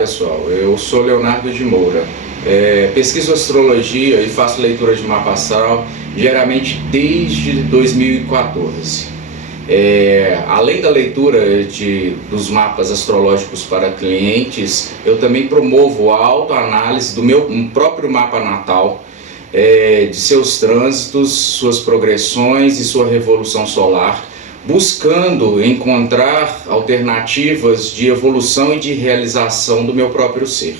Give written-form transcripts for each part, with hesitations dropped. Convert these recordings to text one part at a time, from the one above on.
pessoal, eu sou Leonardo de Moura. Pesquiso astrologia e faço leitura de mapa astral diariamente desde 2014. Além da leitura dos mapas astrológicos para clientes, eu também promovo a autoanálise do meu próprio mapa natal, de seus trânsitos, suas progressões e sua revolução solar, buscando encontrar alternativas de evolução e de realização do meu próprio ser.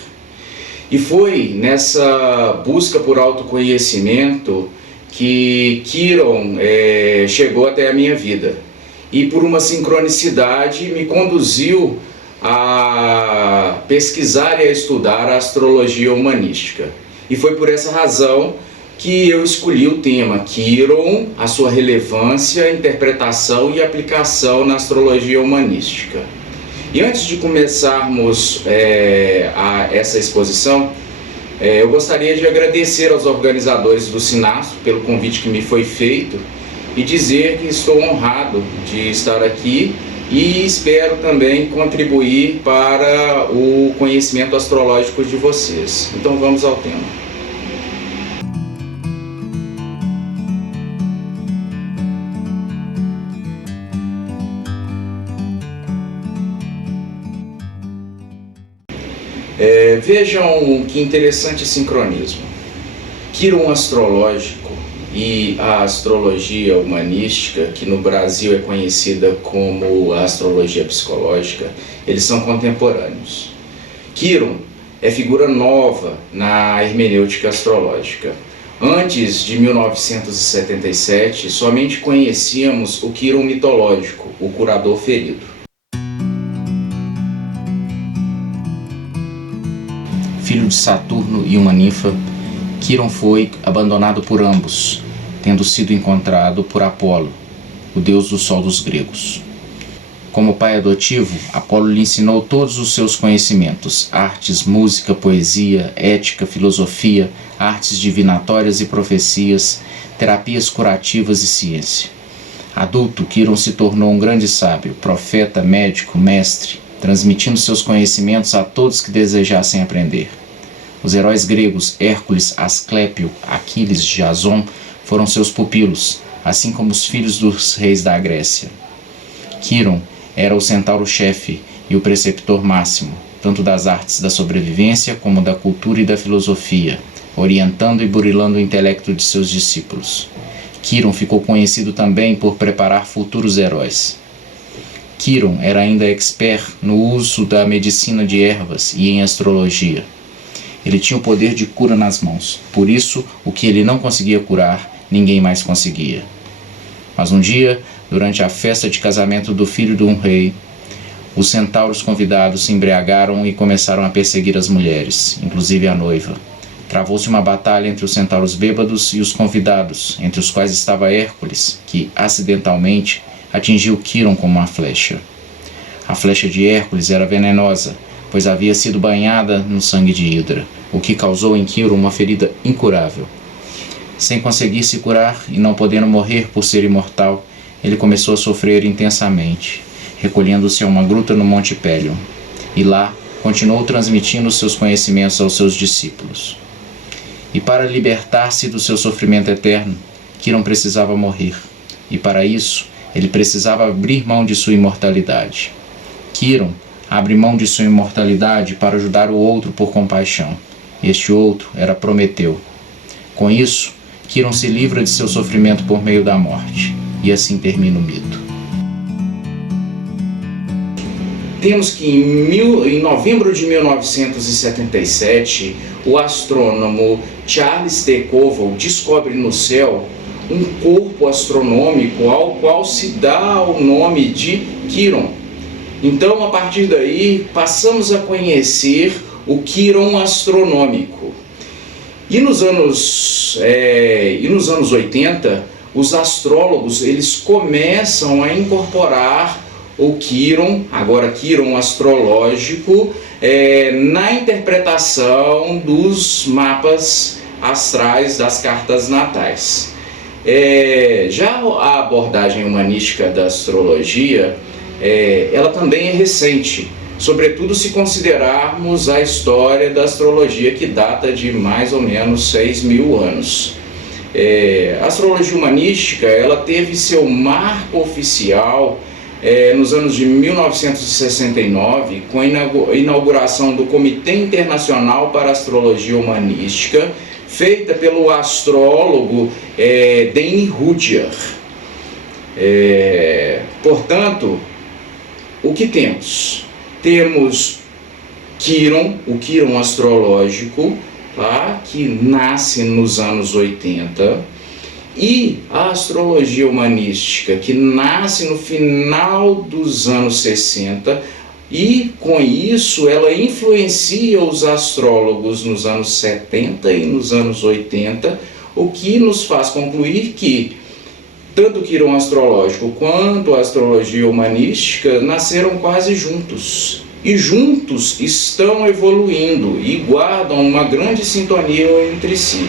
E foi nessa busca por autoconhecimento que Quiron chegou até a minha vida. E por uma sincronicidade me conduziu a pesquisar e a estudar a astrologia humanística. E foi por essa razão que eu escolhi o tema Quiron, a sua relevância, interpretação e aplicação na astrologia humanística. E antes de começarmos essa exposição, eu gostaria de agradecer aos organizadores do Sinastro pelo convite que me foi feito e dizer que estou honrado de estar aqui e espero também contribuir para o conhecimento astrológico de vocês. Então vamos ao tema. Vejam que interessante sincronismo. Quiron astrológico e a astrologia humanística, que no Brasil é conhecida como a astrologia psicológica, eles são contemporâneos. Quiron é figura nova na hermenêutica astrológica. Antes de 1977, somente conhecíamos o Quiron mitológico, o curador ferido. Filho de Saturno e uma ninfa, Quiron foi abandonado por ambos, tendo sido encontrado por Apolo, o deus do sol dos gregos. Como pai adotivo, Apolo lhe ensinou todos os seus conhecimentos: artes, música, poesia, ética, filosofia, artes divinatórias e profecias, terapias curativas e ciência. Adulto, Quiron se tornou um grande sábio, profeta, médico, mestre, transmitindo seus conhecimentos a todos que desejassem aprender. Os heróis gregos Hércules, Asclépio, Aquiles e Jason foram seus pupilos, assim como os filhos dos reis da Grécia. Quiron era o centauro-chefe e o preceptor máximo, tanto das artes da sobrevivência como da cultura e da filosofia, orientando e burilando o intelecto de seus discípulos. Quiron ficou conhecido também por preparar futuros heróis. Quiron era ainda expert no uso da medicina de ervas e em astrologia. Ele tinha o poder de cura nas mãos, por isso, o que ele não conseguia curar, ninguém mais conseguia. Mas um dia, durante a festa de casamento do filho de um rei, os centauros convidados se embriagaram e começaram a perseguir as mulheres, inclusive a noiva. Travou-se uma batalha entre os centauros bêbados e os convidados, entre os quais estava Hércules, que, acidentalmente, atingiu Quiron com uma flecha. A flecha de Hércules era venenosa, pois havia sido banhada no sangue de Hidra, o que causou em Quiron uma ferida incurável. Sem conseguir se curar e não podendo morrer por ser imortal, ele começou a sofrer intensamente, recolhendo-se a uma gruta no Monte Pelion, e lá continuou transmitindo seus conhecimentos aos seus discípulos. E para libertar-se do seu sofrimento eterno, Quiron precisava morrer, e para isso ele precisava abrir mão de sua imortalidade. Quiron abre mão de sua imortalidade para ajudar o outro por compaixão. Este outro era Prometeu. Com isso, Quiron se livra de seu sofrimento por meio da morte. E assim termina o mito. Temos que em novembro de 1977, o astrônomo Charles T. Kowal descobre no céu um corpo astronômico ao qual se dá o nome de Quiron. Então, a partir daí, passamos a conhecer o Quiron astronômico. E nos anos 80, os astrólogos eles começam a incorporar o Quiron, agora Quiron astrológico, na interpretação dos mapas astrais das cartas natais. Já a abordagem humanística da astrologia, ela também é recente, sobretudo se considerarmos a história da astrologia, que data de mais ou menos 6.000 anos. A astrologia humanística, ela teve seu marco oficial nos anos de 1969, com a inauguração do Comitê Internacional para a Astrologia Humanística, feita pelo astrólogo Danny Rudhyar. Portanto, o que temos? Temos Quiron, o Quiron astrológico, tá? Que nasce nos anos 80, e a astrologia humanística, que nasce no final dos anos 60, e com isso ela influencia os astrólogos nos anos 70 e nos anos 80, o que nos faz concluir que tanto o Quiron astrológico quanto a astrologia humanística nasceram quase juntos. E juntos estão evoluindo e guardam uma grande sintonia entre si.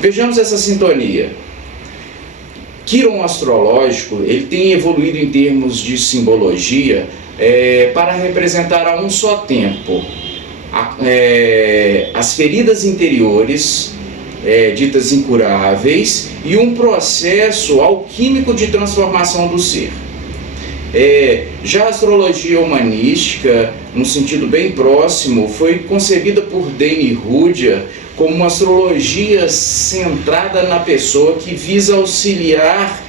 Vejamos essa sintonia. Quiron astrológico, ele tem evoluído em termos de simbologia para representar a um só tempo as feridas interiores, ditas incuráveis, e um processo alquímico de transformação do ser. Já a astrologia humanística, num sentido bem próximo, foi concebida por Danny Rudhyar como uma astrologia centrada na pessoa, que visa auxiliar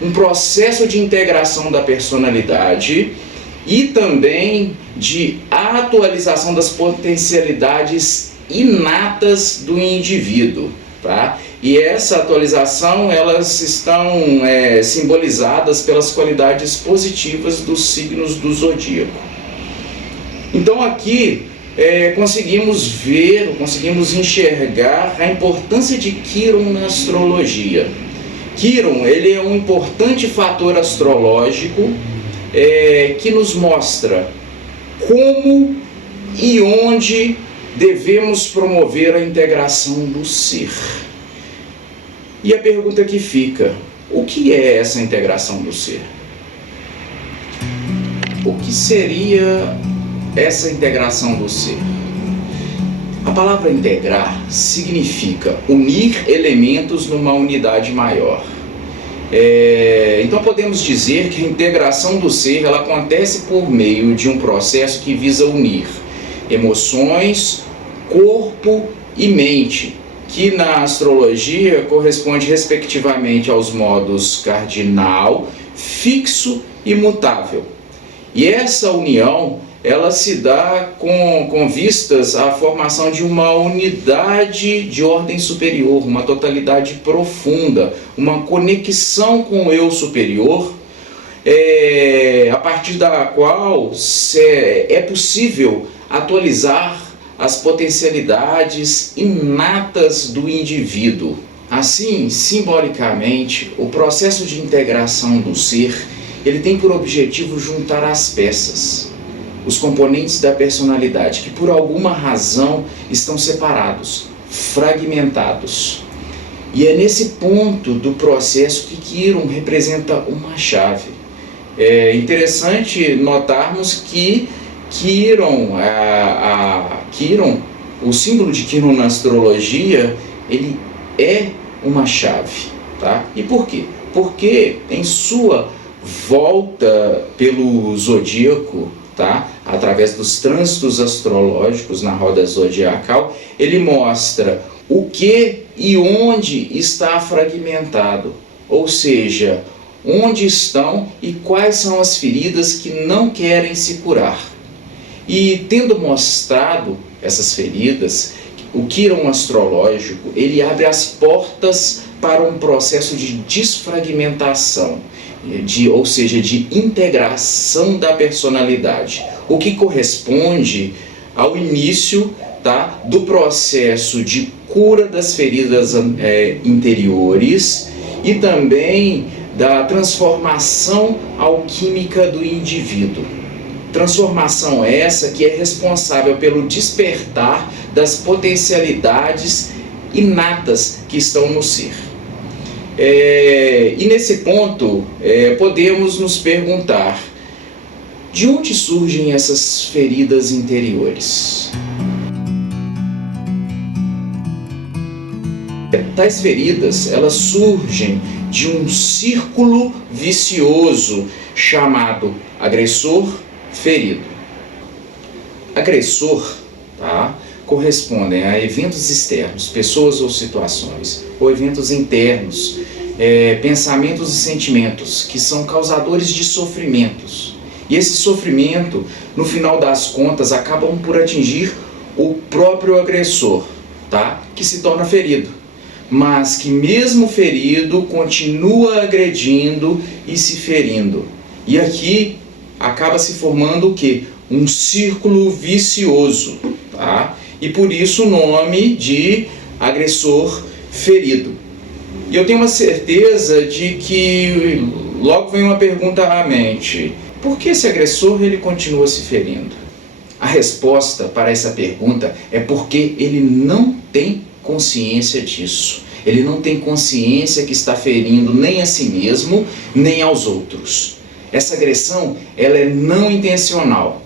um processo de integração da personalidade e também de atualização das potencialidades inatas do indivíduo, tá? E essa atualização, elas estão simbolizadas pelas qualidades positivas dos signos do zodíaco. Então aqui conseguimos enxergar a importância de Quiron na astrologia. Quiron, ele é um importante fator astrológico que nos mostra como e onde devemos promover a integração do ser. E a pergunta que fica: o que é essa integração do ser? O que seria essa integração do ser? A palavra integrar significa unir elementos numa unidade maior. Então podemos dizer que a integração do ser, ela acontece por meio de um processo que visa unir emoções, corpo e mente, que na astrologia corresponde respectivamente aos modos cardinal, fixo e mutável. E essa união, ela se dá com vistas à formação de uma unidade de ordem superior, uma totalidade profunda, uma conexão com o eu superior, a partir da qual é possível atualizar as potencialidades inatas do indivíduo. Assim, simbolicamente, o processo de integração do ser, ele tem por objetivo juntar as peças, os componentes da personalidade, que por alguma razão estão separados, fragmentados. E é nesse ponto do processo que Quiron representa uma chave. É interessante notarmos que Quiron, o símbolo de Quiron na astrologia, ele é uma chave, tá? E por quê? Porque em sua volta pelo zodíaco, tá? Através dos trânsitos astrológicos na roda zodiacal, ele mostra o que e onde está fragmentado, ou seja, onde estão e quais são as feridas que não querem se curar. E tendo mostrado essas feridas, o Quiron astrológico, ele abre as portas para um processo de desfragmentação, ou seja, de integração da personalidade, o que corresponde ao início, tá, do processo de cura das feridas interiores e também da transformação alquímica do indivíduo. Transformação essa que é responsável pelo despertar das potencialidades inatas que estão no ser. E nesse ponto podemos nos perguntar: De onde surgem essas feridas interiores? Tais feridas, elas surgem de um círculo vicioso chamado agressor-ferido. Agressor, correspondem a eventos externos, pessoas ou situações, ou eventos internos, pensamentos e sentimentos que são causadores de sofrimentos. E esse sofrimento, no final das contas, acabam por atingir o próprio agressor, que se torna ferido, mas que mesmo ferido continua agredindo e se ferindo. E aqui acaba se formando o quê? Um círculo vicioso, E por isso o nome de agressor ferido. E eu tenho uma certeza de que logo vem uma pergunta à mente: por que esse agressor ele continua se ferindo? A resposta para essa pergunta é porque ele não tem consciência disso. Ele não tem consciência que está ferindo nem a si mesmo, nem aos outros. Essa agressão, ela é não intencional.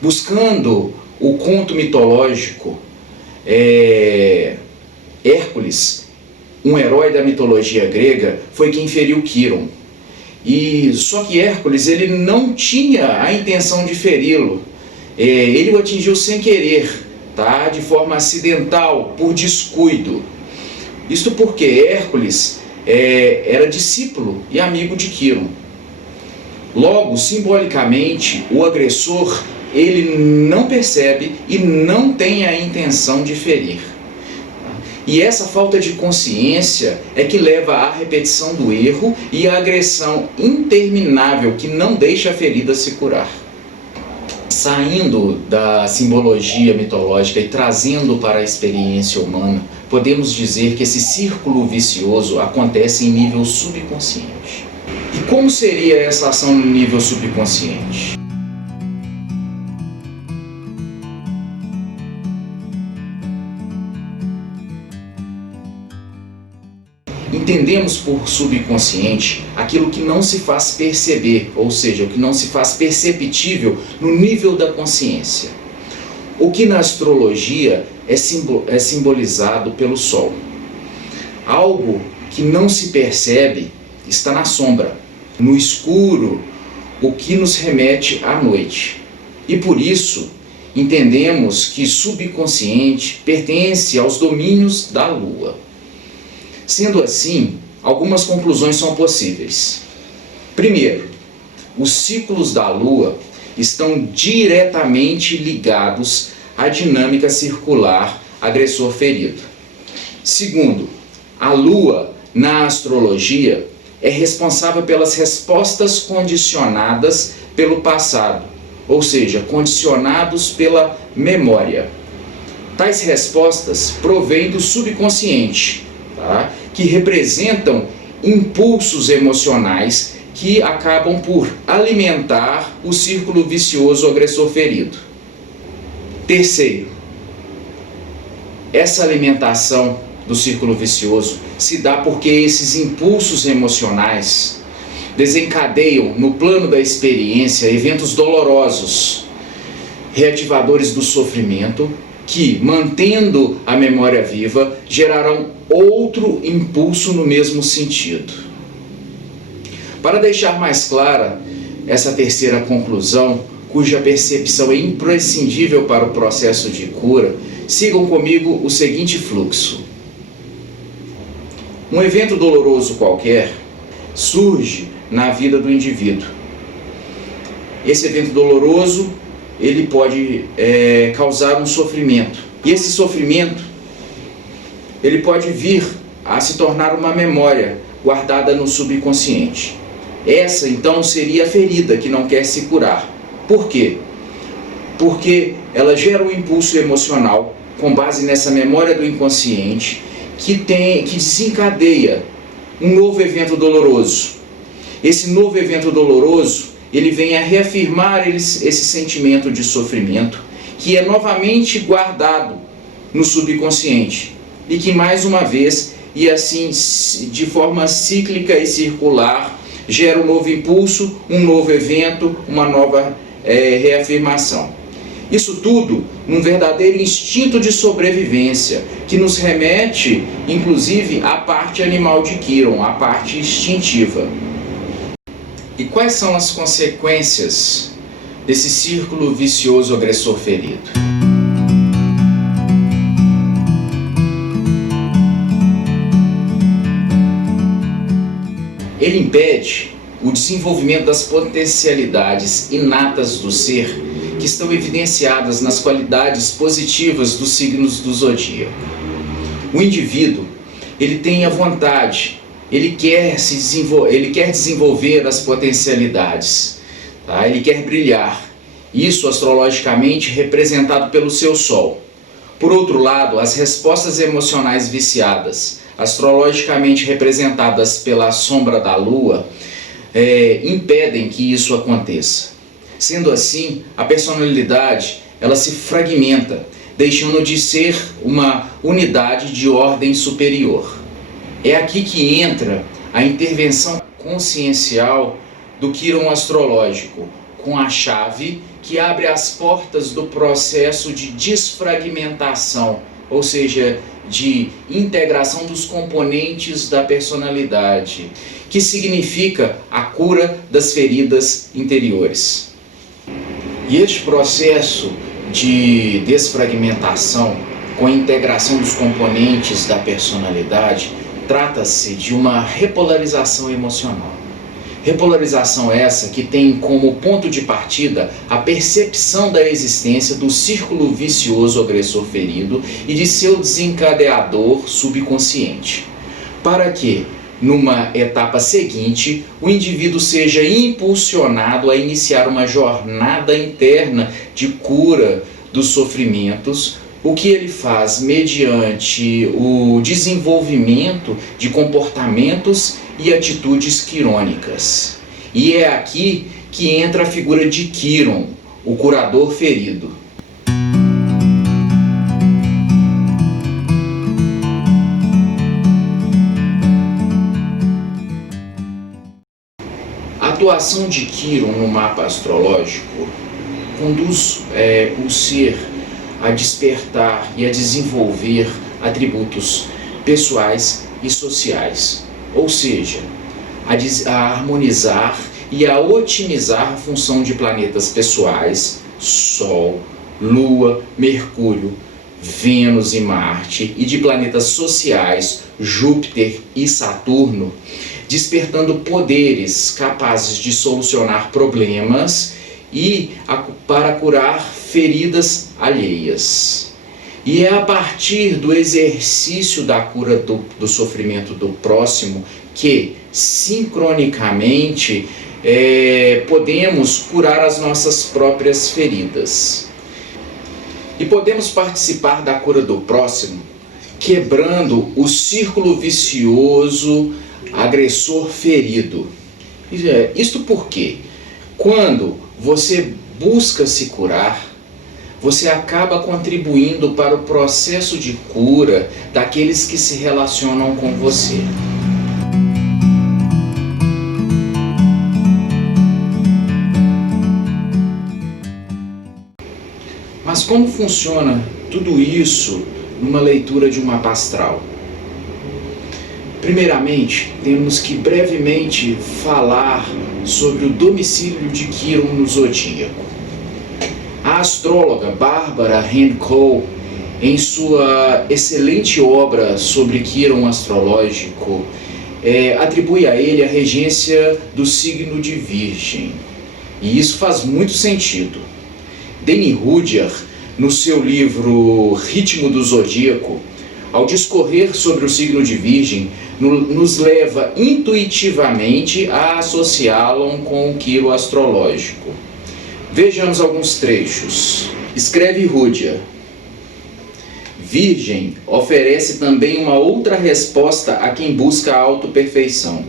Buscando o conto mitológico, Hércules, um herói da mitologia grega, foi quem feriu Quirón. Só que Hércules, ele não tinha a intenção de feri-lo. Ele o atingiu sem querer, de forma acidental, por descuido. Isto porque Hércules era discípulo e amigo de Quirón. Logo, simbolicamente, o agressor, ele não percebe e não tem a intenção de ferir. E essa falta de consciência é que leva à repetição do erro e à agressão interminável que não deixa a ferida se curar. Saindo da simbologia mitológica e trazendo para a experiência humana, podemos dizer que esse círculo vicioso acontece em nível subconsciente. E como seria essa ação no nível subconsciente? Entendemos por subconsciente aquilo que não se faz perceber, ou seja, o que não se faz perceptível no nível da consciência. O que na astrologia é simbolizado pelo Sol. Algo que não se percebe está na sombra, no escuro, o que nos remete à noite. E por isso, entendemos que subconsciente pertence aos domínios da Lua. Sendo assim, algumas conclusões são possíveis. Primeiro, os ciclos da Lua estão diretamente ligados à dinâmica circular agressor-ferido. Segundo, a Lua, na astrologia, é responsável pelas respostas condicionadas pelo passado, ou seja, condicionados pela memória. Tais respostas provêm do subconsciente, que representam impulsos emocionais que acabam por alimentar o círculo vicioso agressor-ferido. Terceiro, essa alimentação do círculo vicioso se dá porque esses impulsos emocionais desencadeiam no plano da experiência eventos dolorosos, reativadores do sofrimento, que, mantendo a memória viva, gerarão outro impulso no mesmo sentido. Para deixar mais clara essa terceira conclusão, cuja percepção é imprescindível para o processo de cura, sigam comigo o seguinte fluxo. Um evento doloroso qualquer surge na vida do indivíduo. Esse evento doloroso, ele pode causar um sofrimento. E esse sofrimento, ele pode vir a se tornar uma memória guardada no subconsciente. Essa, então, seria a ferida que não quer se curar. Por quê? Porque ela gera um impulso emocional com base nessa memória do inconsciente que desencadeia um novo evento doloroso. Esse novo evento doloroso, ele vem a reafirmar esse sentimento de sofrimento que é novamente guardado no subconsciente e que mais uma vez, e assim de forma cíclica e circular, gera um novo impulso, um novo evento, uma nova reafirmação. Isso tudo num verdadeiro instinto de sobrevivência, que nos remete, inclusive, à parte animal de Quiron, à parte instintiva. E quais são as consequências desse círculo vicioso agressor ferido? Ele impede o desenvolvimento das potencialidades inatas do ser que estão evidenciadas nas qualidades positivas dos signos do zodíaco. O indivíduo, ele tem a vontade, ele quer desenvolver as potencialidades, tá? Ele quer brilhar. Isso astrologicamente representado pelo seu Sol. Por outro lado, as respostas emocionais viciadas, astrologicamente representadas pela sombra da Lua, impedem que isso aconteça. Sendo assim, a personalidade ela se fragmenta, deixando de ser uma unidade de ordem superior. É aqui que entra a intervenção consciencial do Quiron astrológico, com a chave que abre as portas do processo de desfragmentação, ou seja, de integração dos componentes da personalidade, que significa a cura das feridas interiores. E este processo de desfragmentação, com a integração dos componentes da personalidade, trata-se de uma repolarização emocional. Repolarização essa que tem como ponto de partida a percepção da existência do círculo vicioso agressor ferido e de seu desencadeador subconsciente, para que, numa etapa seguinte, o indivíduo seja impulsionado a iniciar uma jornada interna de cura dos sofrimentos, o que ele faz mediante o desenvolvimento de comportamentos e atitudes quirônicas. E é aqui que entra a figura de Quiron, o curador ferido. A atuação de Quiron no mapa astrológico conduz o ser a despertar e a desenvolver atributos pessoais e sociais, ou seja, a harmonizar e a otimizar a função de planetas pessoais, Sol, Lua, Mercúrio, Vênus e Marte, e de planetas sociais, Júpiter e Saturno, despertando poderes capazes de solucionar problemas e para curar feridas alheias. E é a partir do exercício da cura do sofrimento do próximo que, sincronicamente, podemos curar as nossas próprias feridas. E podemos participar da cura do próximo quebrando o círculo vicioso agressor ferido. Isto porque, quando você busca se curar, você acaba contribuindo para o processo de cura daqueles que se relacionam com você. Mas como funciona tudo isso numa leitura de um mapa astral? Primeiramente, temos que brevemente falar sobre o domicílio de Quiron no zodíaco. A astróloga Barbara Hand-Cole, em sua excelente obra sobre Quiron astrológico, atribui a ele a regência do signo de Virgem. E isso faz muito sentido. Danny Rudyard, no seu livro Ritmo do Zodíaco, ao discorrer sobre o signo de Virgem, nos leva intuitivamente a associá-lo com o Quiron astrológico. Vejamos alguns trechos. Escreve Rudyard: Virgem oferece também uma outra resposta a quem busca a autoperfeição.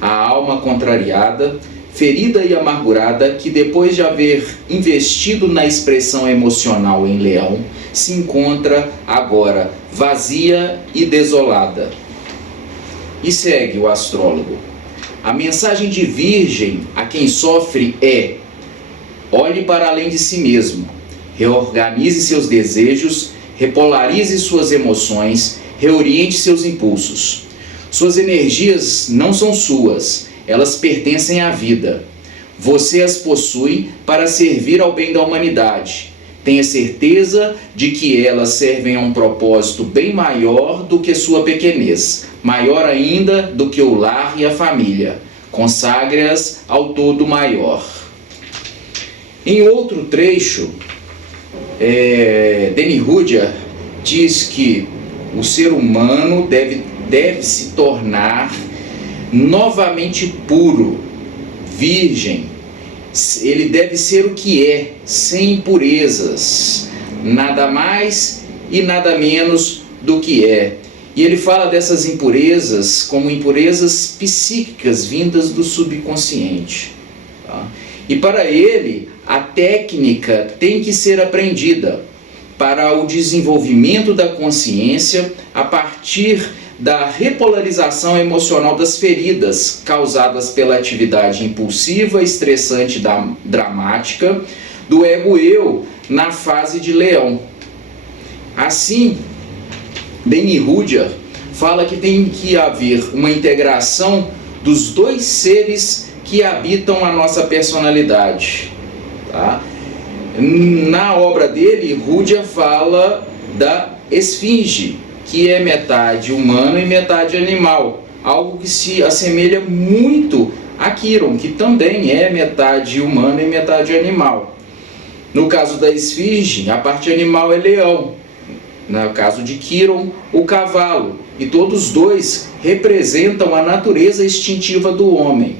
A alma contrariada, ferida e amargurada, que depois de haver investido na expressão emocional em Leão, se encontra agora vazia e desolada. E segue o astrólogo: a mensagem de Virgem a quem sofre é: Olhe para além de si mesmo, reorganize seus desejos, repolarize suas emoções, reoriente seus impulsos. Suas energias não são suas, elas pertencem à vida. Você as possui para servir ao bem da humanidade. Tenha certeza de que elas servem a um propósito bem maior do que sua pequenez, maior ainda do que o lar e a família. Consagre-as ao todo maior. Em outro trecho, Denis Rudyard diz que o ser humano deve se tornar novamente puro, virgem. Ele deve ser o que é, sem impurezas, nada mais e nada menos do que é. E ele fala dessas impurezas como impurezas psíquicas vindas do subconsciente. Tá? E para ele, a técnica tem que ser aprendida para o desenvolvimento da consciência a partir da repolarização emocional das feridas causadas pela atividade impulsiva, estressante, dramática do ego-eu na fase de leão. Assim, Denis Rudyard fala que tem que haver uma integração dos dois seres que habitam a nossa personalidade. Tá? Na obra dele, Rudyard fala da esfinge, que é metade humano e metade animal, algo que se assemelha muito a Quiron, que também é metade humano e metade animal. No caso da esfinge, a parte animal é leão. No caso de Quiron, o cavalo. E todos dois representam a natureza instintiva do homem.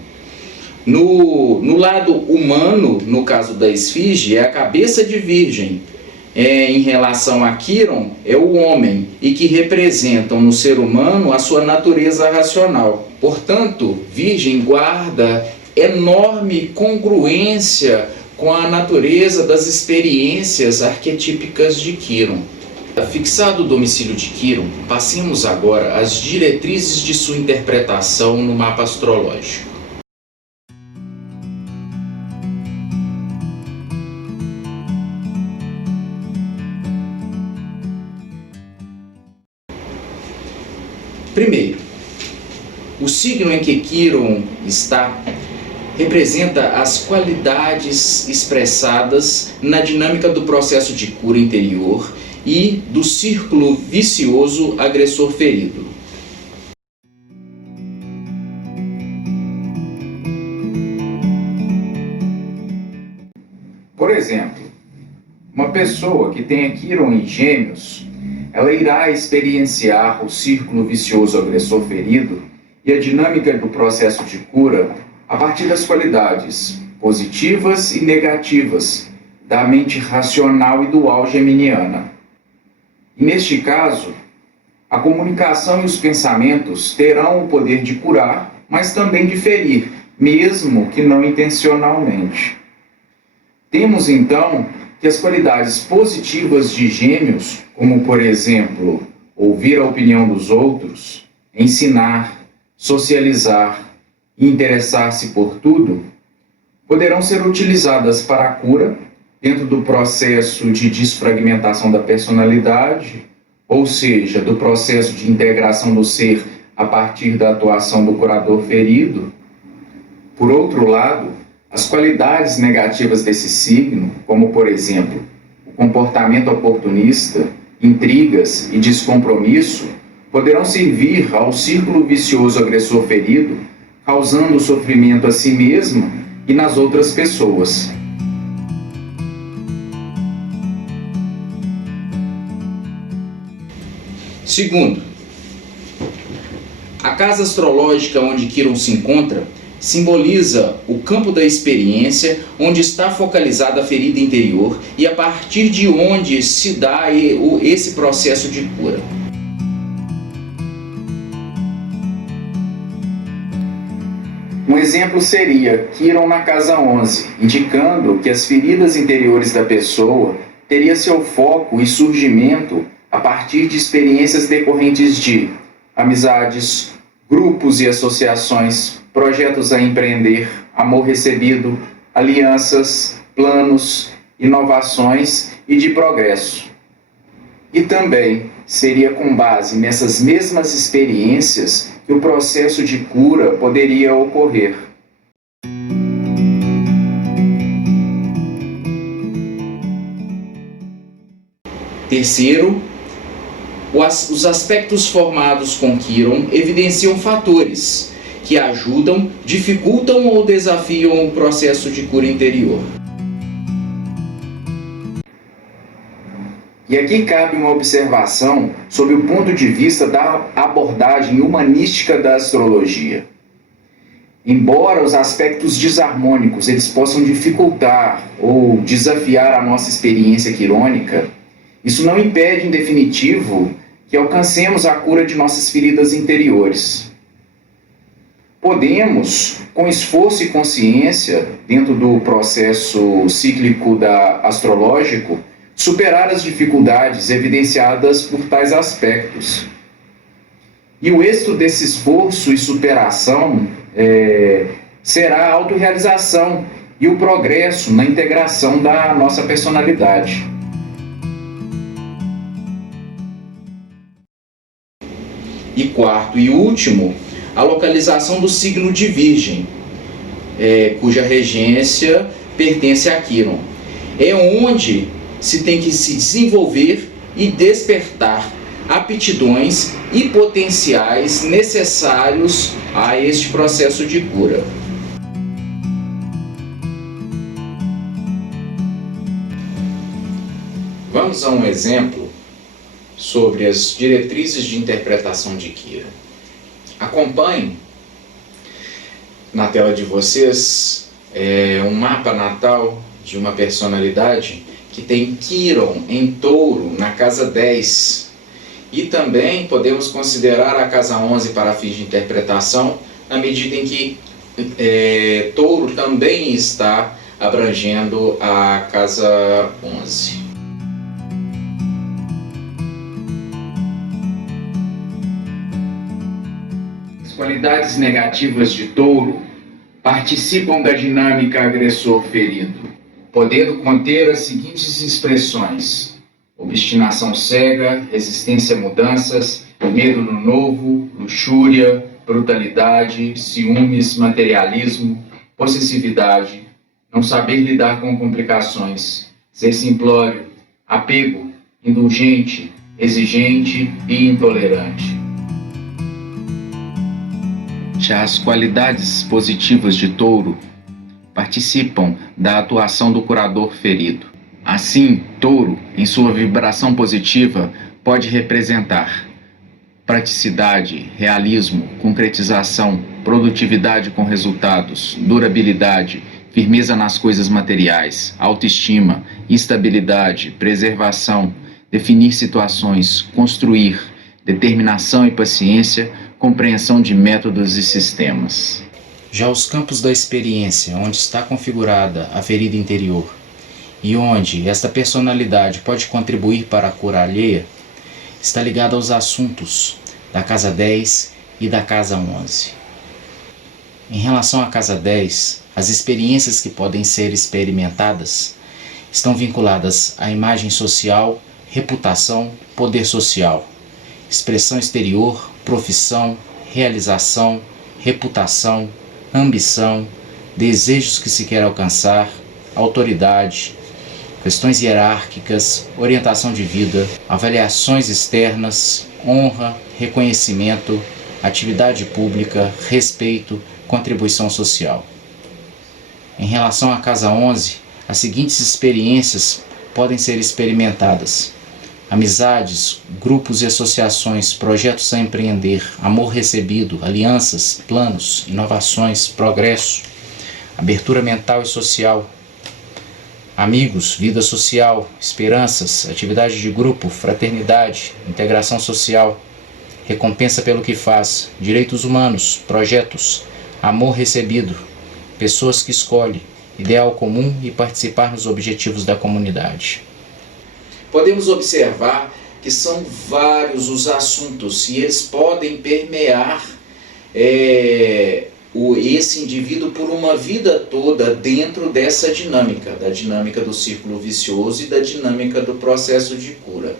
No lado humano, no caso da esfinge, é a cabeça de virgem. Em relação a Quiron, é o homem, e que representam no ser humano a sua natureza racional. Portanto, virgem guarda enorme congruência com a natureza das experiências arquetípicas de Quiron. Fixado o domicílio de Quiron, passemos agora às diretrizes de sua interpretação no mapa astrológico. Primeiro, o signo em que Quiron está representa as qualidades expressadas na dinâmica do processo de cura interior e do círculo vicioso agressor-ferido. Por exemplo, uma pessoa que tenha Quiron em Gêmeos, ela irá experienciar o círculo vicioso agressor-ferido e a dinâmica do processo de cura a partir das qualidades positivas e negativas da mente racional e dual geminiana. E neste caso, a comunicação e os pensamentos terão o poder de curar, mas também de ferir, mesmo que não intencionalmente. Temos então que as qualidades positivas de Gêmeos, como por exemplo, ouvir a opinião dos outros, ensinar, socializar e interessar-se por tudo, poderão ser utilizadas para a cura dentro do processo de desfragmentação da personalidade, ou seja, do processo de integração do ser a partir da atuação do curador ferido. Por outro lado, as qualidades negativas desse signo, como por exemplo, o comportamento oportunista, intrigas e descompromisso, poderão servir ao círculo vicioso agressor ferido, causando sofrimento a si mesmo e nas outras pessoas. Segundo, a casa astrológica onde Quiron se encontra simboliza o campo da experiência onde está focalizada a ferida interior e a partir de onde se dá esse processo de cura. Um exemplo seria Quiron na casa 11, indicando que as feridas interiores da pessoa teriam seu foco e surgimento a partir de experiências decorrentes de amizades, grupos e associações, projetos a empreender, amor recebido, alianças, planos, inovações e de progresso. E também seria com base nessas mesmas experiências que o processo de cura poderia ocorrer. Terceiro, os aspectos formados com Kiron evidenciam fatores que ajudam, dificultam ou desafiam o processo de cura interior. E aqui cabe uma observação sob o ponto de vista da abordagem humanística da astrologia. Embora os aspectos desarmônicos eles possam dificultar ou desafiar a nossa experiência quirônica, isso não impede, em definitivo, que alcancemos a cura de nossas feridas interiores. Podemos, com esforço e consciência, dentro do processo cíclico astrológico, superar as dificuldades evidenciadas por tais aspectos. E o êxito desse esforço e superação será a autorrealização e o progresso na integração da nossa personalidade. E quarto e último, a localização do signo de Virgem, cuja regência pertence a Quiron. É onde se tem que se desenvolver e despertar aptidões e potenciais necessários a este processo de cura. Vamos a um exemplo sobre as diretrizes de interpretação de Quiron. Acompanhe na tela de vocês um mapa natal de uma personalidade que tem Quiron em Touro, na casa 10. E também podemos considerar a casa 11 para fins de interpretação, na medida em que Touro também está abrangendo a casa 11. As qualidades negativas de Touro participam da dinâmica agressor-ferido, podendo conter as seguintes expressões: obstinação cega, resistência a mudanças, medo no novo, luxúria, brutalidade, ciúmes, materialismo, possessividade, não saber lidar com complicações, ser simplório, apego, indulgente, exigente e intolerante. Já as qualidades positivas de Touro participam da atuação do curador ferido. Assim, Touro, em sua vibração positiva, pode representar praticidade, realismo, concretização, produtividade com resultados, durabilidade, firmeza nas coisas materiais, autoestima, estabilidade, preservação, definir situações, construir, determinação e paciência, compreensão de métodos e sistemas. Já os campos da experiência, onde está configurada a ferida interior e onde esta personalidade pode contribuir para a cura alheia, está ligado aos assuntos da casa 10 e da casa 11. Em relação à casa 10, as experiências que podem ser experimentadas estão vinculadas à imagem social, reputação, poder social, expressão exterior, profissão, realização, reputação, ambição, desejos que se quer alcançar, autoridade, questões hierárquicas, orientação de vida, avaliações externas, honra, reconhecimento, atividade pública, respeito, contribuição social. Em relação à casa 11, as seguintes experiências podem ser experimentadas: amizades, grupos e associações, projetos a empreender, amor recebido, alianças, planos, inovações, progresso, abertura mental e social, amigos, vida social, esperanças, atividade de grupo, fraternidade, integração social, recompensa pelo que faz, direitos humanos, projetos, amor recebido, pessoas que escolhe, ideal comum e participar nos objetivos da comunidade. Podemos observar que são vários os assuntos e eles podem permear esse indivíduo por uma vida toda dentro dessa dinâmica, da dinâmica do círculo vicioso e da dinâmica do processo de cura.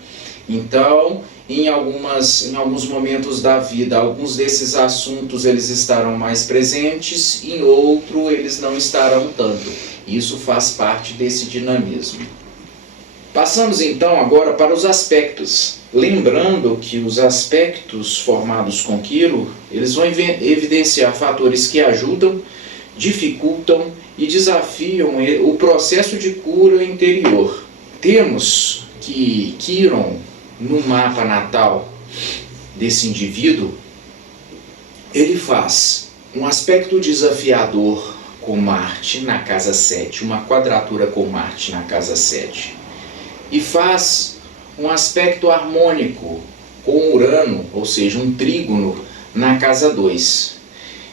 Então, em alguns momentos da vida, alguns desses assuntos eles estarão mais presentes, em outro eles não estarão tanto. Isso faz parte desse dinamismo. Passamos então agora para os aspectos. Lembrando que os aspectos formados com Quirón, eles vão evidenciar fatores que ajudam, dificultam e desafiam o processo de cura interior. Temos que Quirón, no mapa natal desse indivíduo, ele faz um aspecto desafiador com Marte na casa 7, uma quadratura com Marte na casa 7, e faz um aspecto harmônico com Urano, ou seja, um trígono na casa 2.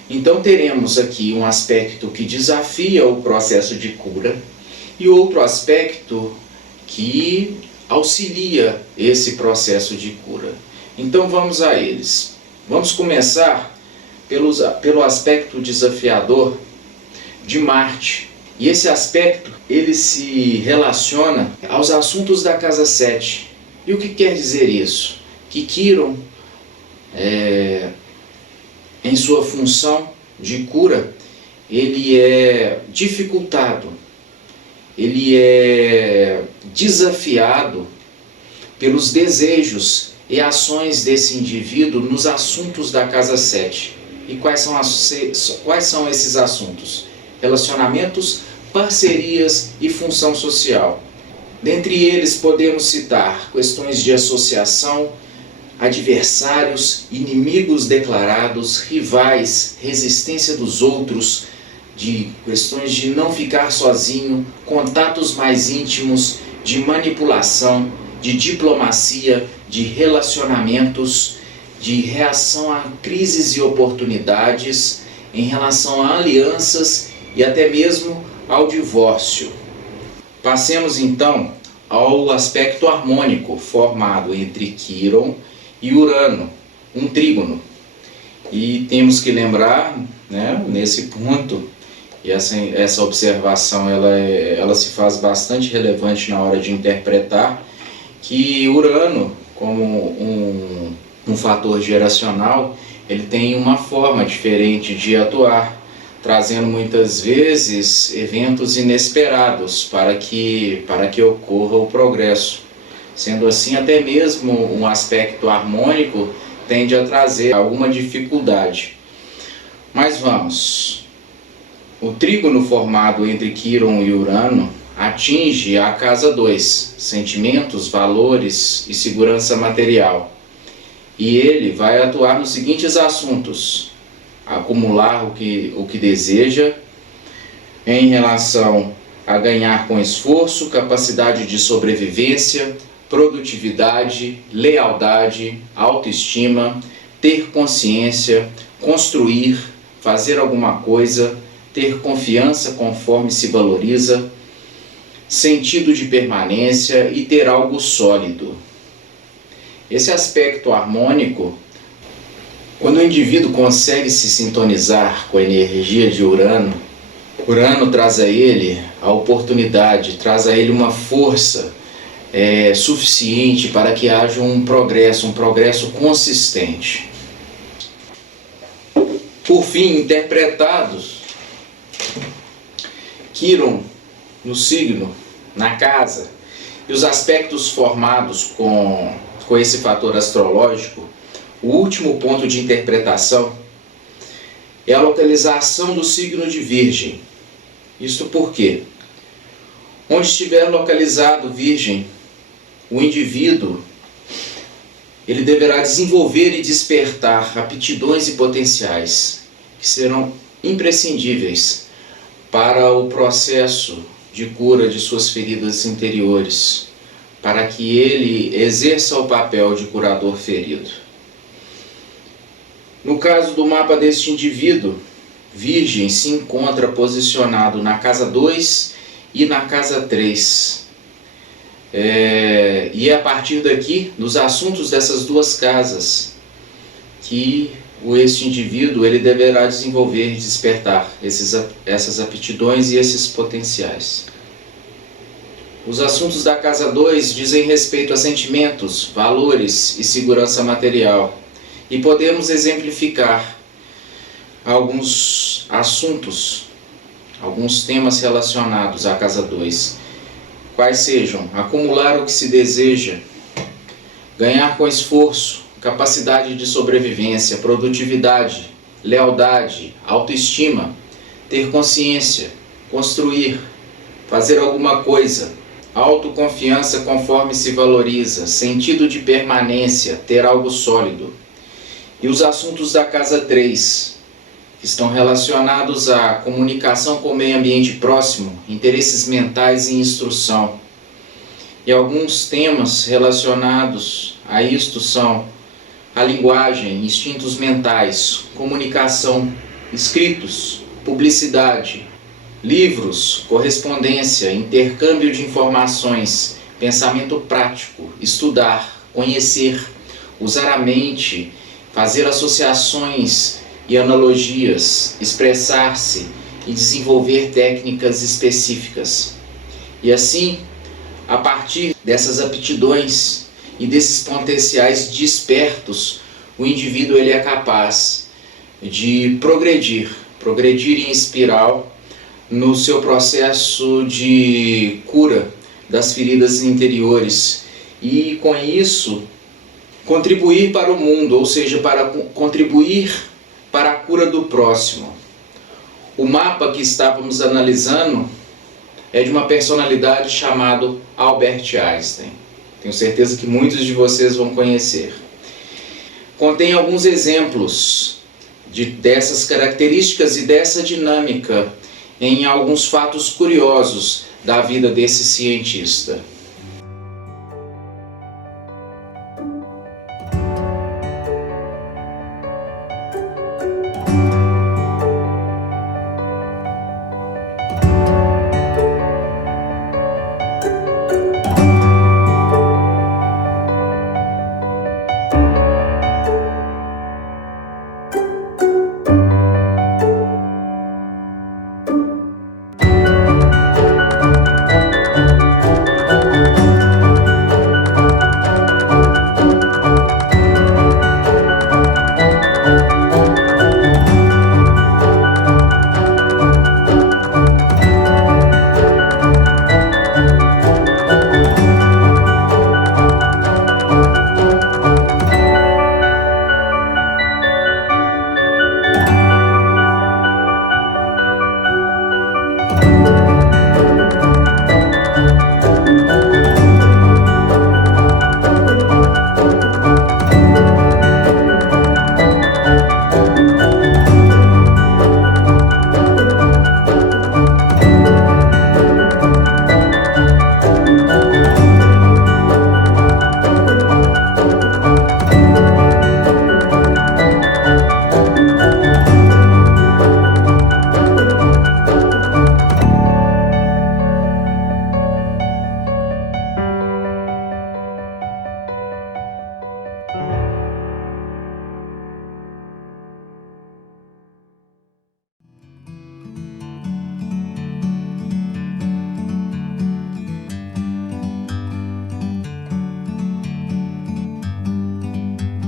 Então teremos aqui um aspecto que desafia o processo de cura e outro aspecto que auxilia esse processo de cura. Então vamos a eles. Vamos começar pelo aspecto desafiador de Marte. E esse aspecto, ele se relaciona aos assuntos da casa 7. E o que quer dizer isso? Que Quirón, em sua função de cura, ele é dificultado, ele é desafiado pelos desejos e ações desse indivíduo nos assuntos da casa 7. E quais são esses assuntos? Relacionamentos, parcerias e função social. Dentre eles podemos citar questões de associação, adversários, inimigos declarados, rivais, resistência dos outros, de questões de não ficar sozinho, contatos mais íntimos, de manipulação, de diplomacia, de relacionamentos, de reação a crises e oportunidades, em relação a alianças e até mesmo ao divórcio. Passemos então ao aspecto harmônico formado entre Quirón e Urano, um trígono. E temos que lembrar, nesse ponto, e essa observação ela se faz bastante relevante na hora de interpretar, que Urano, como um fator geracional, ele tem uma forma diferente de atuar, trazendo muitas vezes eventos inesperados para que ocorra o progresso. Sendo assim, até mesmo um aspecto harmônico tende a trazer alguma dificuldade. Mas vamos. O trígono formado entre Quirón e Urano atinge a casa 2, sentimentos, valores e segurança material. E ele vai atuar nos seguintes assuntos: acumular o que deseja, em relação a ganhar com esforço, capacidade de sobrevivência, produtividade, lealdade, autoestima, ter consciência, construir, fazer alguma coisa, ter confiança conforme se valoriza, sentido de permanência e ter algo sólido. Esse aspecto harmônico, quando o indivíduo consegue se sintonizar com a energia de Urano, Urano traz a ele a oportunidade, traz a ele uma força suficiente para que haja um progresso consistente. Por fim, interpretados, Quirón no signo, na casa, e os aspectos formados com esse fator astrológico, o último ponto de interpretação é a localização do signo de Virgem. Isto porque, onde estiver localizado Virgem, o indivíduo ele deverá desenvolver e despertar aptidões e potenciais que serão imprescindíveis para o processo de cura de suas feridas interiores, para que ele exerça o papel de curador ferido. No caso do mapa deste indivíduo, Virgem se encontra posicionado na casa 2 e na casa 3. E é a partir daqui, nos assuntos dessas duas casas, que este indivíduo ele deverá desenvolver e despertar essas aptidões e esses potenciais. Os assuntos da casa 2 dizem respeito a sentimentos, valores e segurança material. E podemos exemplificar alguns assuntos, alguns temas relacionados à casa 2. Quais sejam: acumular o que se deseja, ganhar com esforço, capacidade de sobrevivência, produtividade, lealdade, autoestima, ter consciência, construir, fazer alguma coisa, autoconfiança conforme se valoriza, sentido de permanência, ter algo sólido. E os assuntos da casa 3, que estão relacionados à comunicação com o meio ambiente próximo, interesses mentais e instrução. E alguns temas relacionados a isto são a linguagem, instintos mentais, comunicação, escritos, publicidade, livros, correspondência, intercâmbio de informações, pensamento prático, estudar, conhecer, usar a mente, fazer associações e analogias, expressar-se e desenvolver técnicas específicas. E assim, a partir dessas aptidões e desses potenciais despertos, o indivíduo ele é capaz de progredir em espiral no seu processo de cura das feridas interiores e com isso contribuir para o mundo, ou seja, para contribuir para a cura do próximo. O mapa que estávamos analisando é de uma personalidade chamada Albert Einstein. Tenho certeza que muitos de vocês vão conhecer. Contém alguns exemplos dessas características e dessa dinâmica em alguns fatos curiosos da vida desse cientista.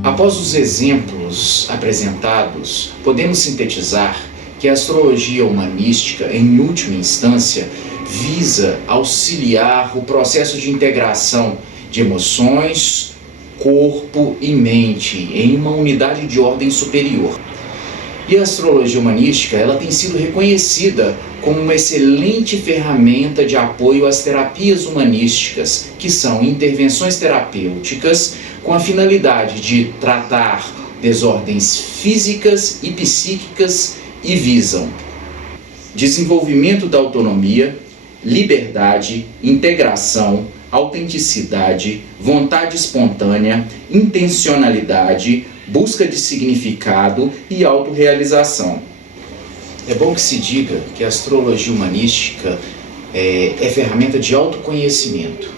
Após os exemplos apresentados, podemos sintetizar que a astrologia humanística, em última instância, visa auxiliar o processo de integração de emoções, corpo e mente em uma unidade de ordem superior. E a astrologia humanística ela tem sido reconhecida como uma excelente ferramenta de apoio às terapias humanísticas, que são intervenções terapêuticas com a finalidade de tratar desordens físicas e psíquicas e visam desenvolvimento da autonomia, liberdade, integração, autenticidade, vontade espontânea, intencionalidade, busca de significado e autorrealização. É bom que se diga que a astrologia humanística é ferramenta de autoconhecimento.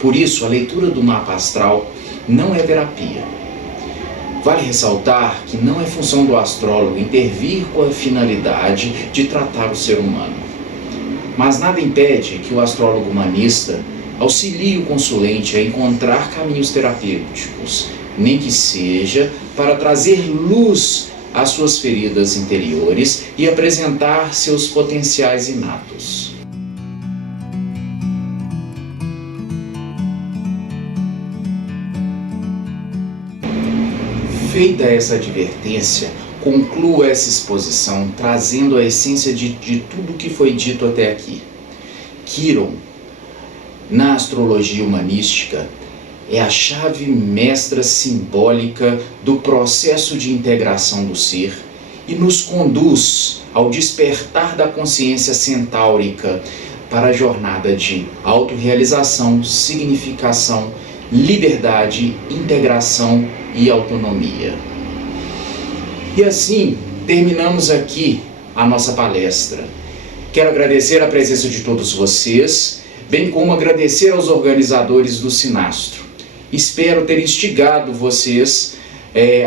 Por isso, a leitura do mapa astral não é terapia. Vale ressaltar que não é função do astrólogo intervir com a finalidade de tratar o ser humano. Mas nada impede que o astrólogo humanista auxilie o consulente a encontrar caminhos terapêuticos, nem que seja para trazer luz às suas feridas interiores e apresentar seus potenciais inatos. Feita essa advertência, concluo essa exposição trazendo a essência de tudo o que foi dito até aqui. Quiron, na astrologia humanística, é a chave mestra simbólica do processo de integração do ser e nos conduz ao despertar da consciência centaúrica para a jornada de autorrealização, significação, liberdade, integração e autonomia. E assim, terminamos aqui a nossa palestra. Quero agradecer a presença de todos vocês, bem como agradecer aos organizadores do Sinastro. Espero ter instigado vocês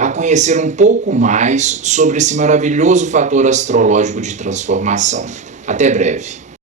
a conhecer um pouco mais sobre esse maravilhoso fator astrológico de transformação. Até breve.